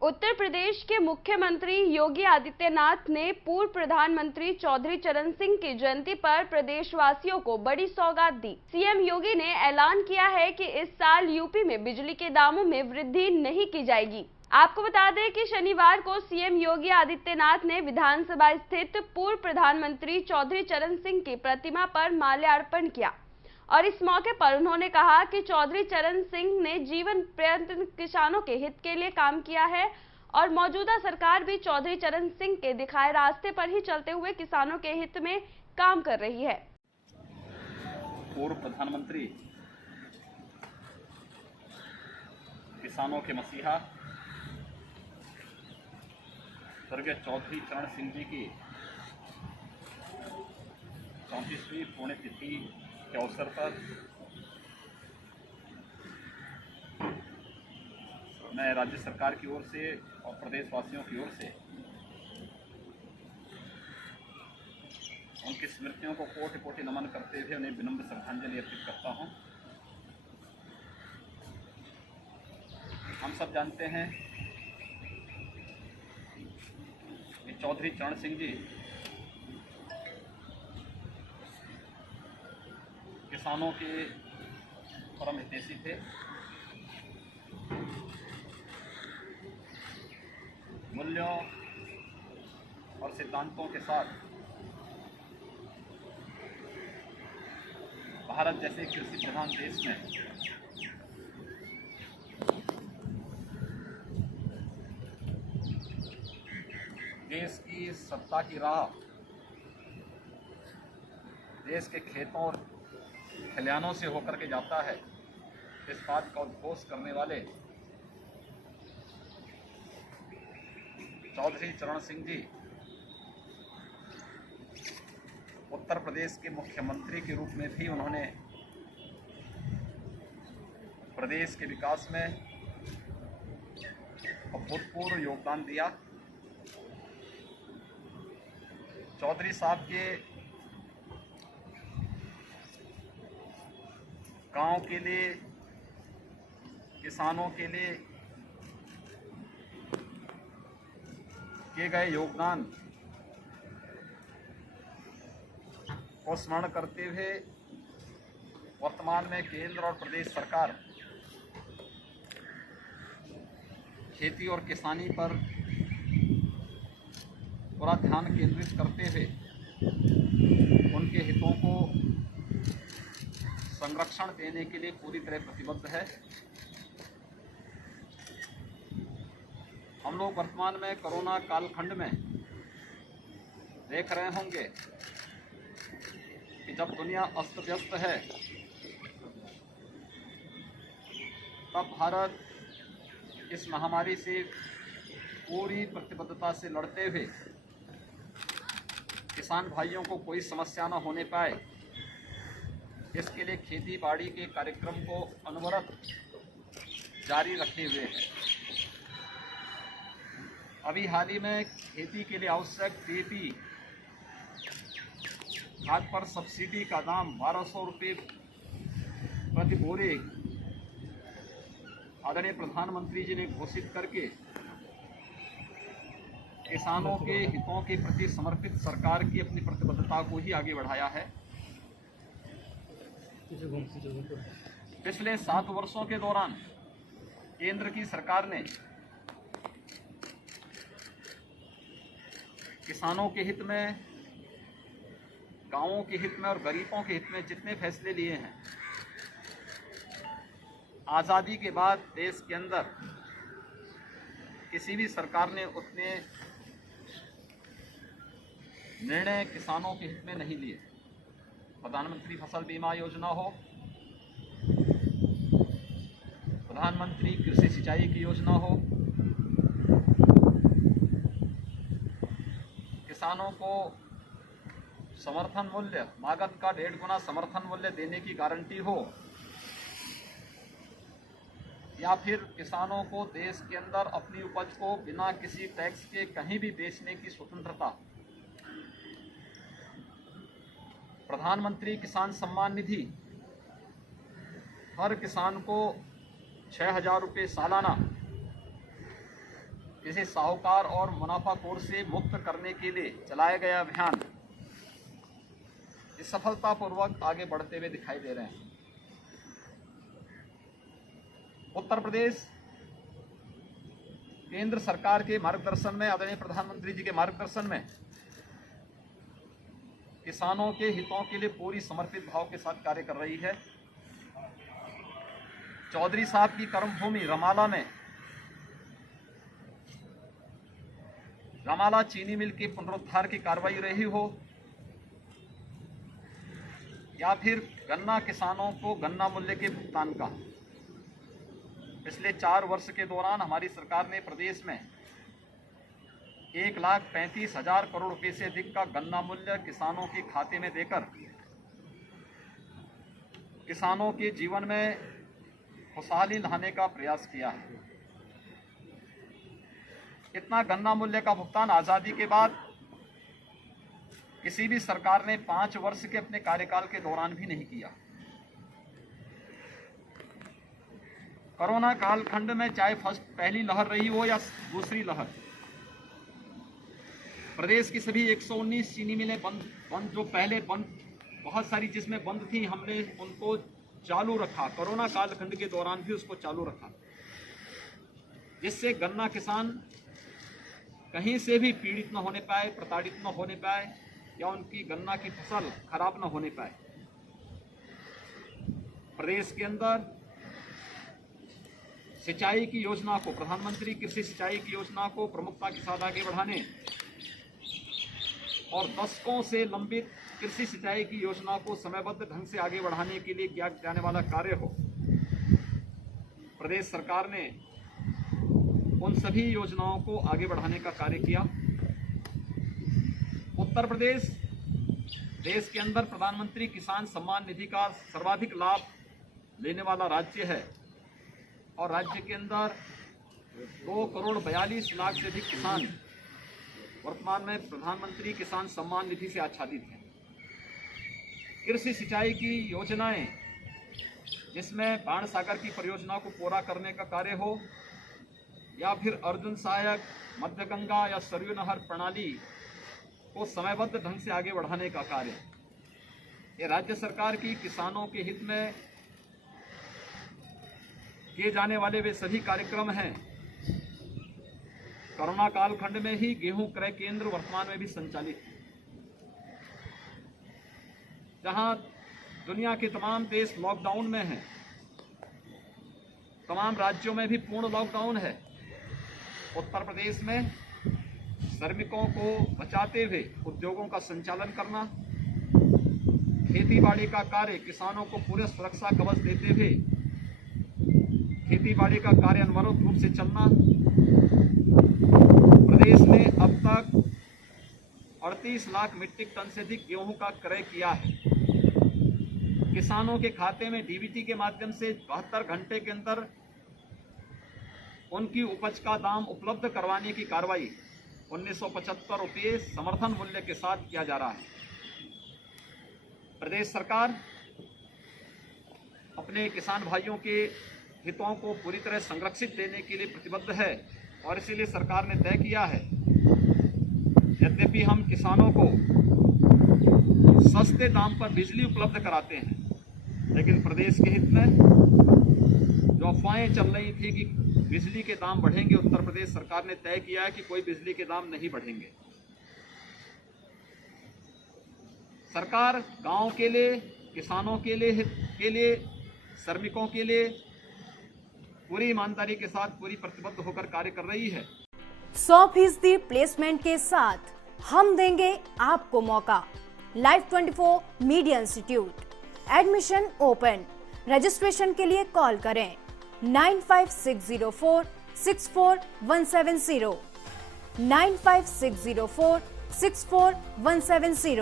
उत्तर प्रदेश के मुख्यमंत्री योगी आदित्यनाथ ने पूर्व प्रधानमंत्री चौधरी चरण सिंह की जयंती पर प्रदेशवासियों को बड़ी सौगात दी। सीएम योगी ने ऐलान किया है कि इस साल यूपी में बिजली के दामों में वृद्धि नहीं की जाएगी। आपको बता दें कि शनिवार को सीएम योगी आदित्यनाथ ने विधानसभा स्थित पूर्व प्रधानमंत्री चौधरी चरण सिंह की प्रतिमा पर माल्यार्पण किया और इस मौके पर उन्होंने कहा कि चौधरी चरण सिंह ने जीवन पर्यंत किसानों के हित के लिए काम किया है और मौजूदा सरकार भी चौधरी चरण सिंह के दिखाए रास्ते पर ही चलते हुए किसानों के हित में काम कर रही है। पूर्व प्रधानमंत्री, किसानों के मसीहा स्वर्गीय चौधरी चरण सिंह जी की 34वीं पुण्यतिथि के अवसर पर मैं राज्य सरकार की ओर से और प्रदेशवासियों की ओर से उनकी स्मृतियों को कोटि कोटि नमन करते हुए उन्हें विनम्र श्रद्धांजलि अर्पित करता हूं। हम सब जानते हैं कि चौधरी चरण सिंह जी किसानों के परम हितैषी थे। मूल्यों और सिद्धांतों के साथ भारत जैसे कृषि प्रधान देश में देश की सत्ता की राह देश के खेतों और खलिहानों से होकर के जाता है, इस बात का उद्घोष करने वाले चौधरी चरण सिंह जी उत्तर प्रदेश के मुख्यमंत्री के रूप में भी उन्होंने प्रदेश के विकास में अभूतपूर्व योगदान दिया। चौधरी साहब के गांव के लिए, किसानों के लिए किए गए योगदान को स्मरण करते हुए वर्तमान में केंद्र और प्रदेश सरकार खेती और किसानी पर पूरा ध्यान केंद्रित करते हुए उनके हितों को संरक्षण देने के लिए पूरी तरह प्रतिबद्ध है। हम लोग वर्तमान में कोरोना कालखंड में देख रहे होंगे कि जब दुनिया अस्त व्यस्त है तब भारत इस महामारी से पूरी प्रतिबद्धता से लड़ते हुए किसान भाइयों को कोई समस्या न होने पाए, इसके लिए खेती बाड़ी के कार्यक्रम को अनवरत जारी रखे हुए हैं। अभी हाल ही में खेती के लिए आवश्यक DAP खाद पर सब्सिडी का दाम 1200 रुपये प्रति बोरे आदरणीय प्रधानमंत्री जी ने घोषित करके किसानों के हितों के प्रति समर्पित सरकार की अपनी प्रतिबद्धता को ही आगे बढ़ाया है। पिछले 7 वर्षों के दौरान केंद्र की सरकार ने किसानों के हित में, गांवों के हित में और गरीबों के हित में जितने फैसले लिए हैं, आज़ादी के बाद देश के अंदर किसी भी सरकार ने उतने निर्णय किसानों के हित में नहीं लिए। प्रधानमंत्री फसल बीमा योजना हो, प्रधानमंत्री कृषि सिंचाई की योजना हो, किसानों को समर्थन मूल्य, लागत का 1.5 गुना समर्थन मूल्य देने की गारंटी हो, या फिर किसानों को देश के अंदर अपनी उपज को बिना किसी टैक्स के कहीं भी बेचने की स्वतंत्रता, प्रधानमंत्री किसान सम्मान निधि हर किसान को 6,000 रुपये सालाना इसे साहूकार और मुनाफाखोर से मुक्त करने के लिए चलाया गया अभियान इस सफलतापूर्वक आगे बढ़ते हुए दिखाई दे रहे हैं। उत्तर प्रदेश केंद्र सरकार के मार्गदर्शन में, आदरणीय प्रधानमंत्री जी के मार्गदर्शन में किसानों के हितों के लिए पूरी समर्पित भाव के साथ कार्य कर रही है। चौधरी साहब की कर्मभूमि रमाला में रमाला चीनी मिल के पुनरुद्धार की कार्रवाई रही हो या फिर गन्ना किसानों को गन्ना मूल्य के भुगतान का, पिछले 4 वर्ष के दौरान हमारी सरकार ने प्रदेश में 1,35,000 करोड़ रुपए से अधिक का गन्ना मूल्य किसानों के खाते में देकर किसानों के जीवन में खुशहाली लाने का प्रयास किया है। इतना गन्ना मूल्य का भुगतान आज़ादी के बाद किसी भी सरकार ने 5 वर्ष के अपने कार्यकाल के दौरान भी नहीं किया। कोरोना कालखंड में चाहे पहली लहर रही हो या दूसरी लहर, प्रदेश की सभी 119 चीनी मिलें बंद जो पहले बंद बहुत सारी जिसमें बंद थी, हमने उनको चालू रखा। कोरोना कालखंड के दौरान भी उसको चालू रखा, जिससे गन्ना किसान कहीं से भी पीड़ित न होने पाए, प्रताड़ित न होने पाए या उनकी गन्ना की फसल खराब न होने पाए। प्रदेश के अंदर सिंचाई की योजना को, प्रधानमंत्री कृषि सिंचाई की योजना को प्रमुखता के साथ आगे बढ़ाने और दशकों से लंबित कृषि सिंचाई की योजना को समयबद्ध ढंग से आगे बढ़ाने के लिए किया जाने वाला कार्य हो, प्रदेश सरकार ने उन सभी योजनाओं को आगे बढ़ाने का कार्य किया। उत्तर प्रदेश देश के अंदर प्रधानमंत्री किसान सम्मान निधि का सर्वाधिक लाभ लेने वाला राज्य है और राज्य के अंदर 2,42,00,000 से अधिक किसान वर्तमान में प्रधानमंत्री किसान सम्मान निधि से आच्छादित हैं। कृषि सिंचाई की योजनाएं, जिसमें बाण सागर की परियोजना को पूरा करने का कार्य हो या फिर अर्जुन सहायक, मध्य गंगा या सरयू नहर प्रणाली को समयबद्ध ढंग से आगे बढ़ाने का कार्य, ये राज्य सरकार की किसानों के हित में किए जाने वाले वे सभी कार्यक्रम हैं। कोरोना कालखंड में ही गेहूं क्रय केंद्र वर्तमान में भी संचालित है, जहां दुनिया के तमाम देश लॉकडाउन में हैं, तमाम राज्यों में भी पूर्ण लॉकडाउन है। उत्तर प्रदेश में श्रमिकों को बचाते हुए उद्योगों का संचालन करना, खेती बाड़ी का कार्य किसानों को पूरे सुरक्षा कवच देते हुए खेती बाड़ी का कार्य अनवरत रूप से चलना। प्रदेश ने अब तक 38 लाख मीट्रिक टन से अधिक गेहूं का क्रय किया है। किसानों के खाते में डीबीटी के माध्यम से 72 घंटे के अंदर उनकी उपज का दाम उपलब्ध करवाने की कार्रवाई 1975 रुपये समर्थन मूल्य के साथ किया जा रहा है। प्रदेश सरकार अपने किसान भाइयों के हितों को पूरी तरह संरक्षित देने के लिए प्रतिबद्ध है और इसीलिए सरकार ने तय किया है, यद्यपि हम किसानों को सस्ते दाम पर बिजली उपलब्ध कराते हैं, लेकिन प्रदेश के हित में जो अफवाहें चल रही थी कि बिजली के दाम बढ़ेंगे, उत्तर प्रदेश सरकार ने तय किया है कि कोई बिजली के दाम नहीं बढ़ेंगे। सरकार गांव के लिए, किसानों के लिए, श्रमिकों के लिए पूरी ईमानदारी के साथ पूरी प्रतिबद्ध होकर कार्य कर रही है। 100% प्लेसमेंट के साथ हम देंगे आपको मौका। Live 24 media institute, admission open. Registration के लिए कॉल करें 95604 64170 95604 64170।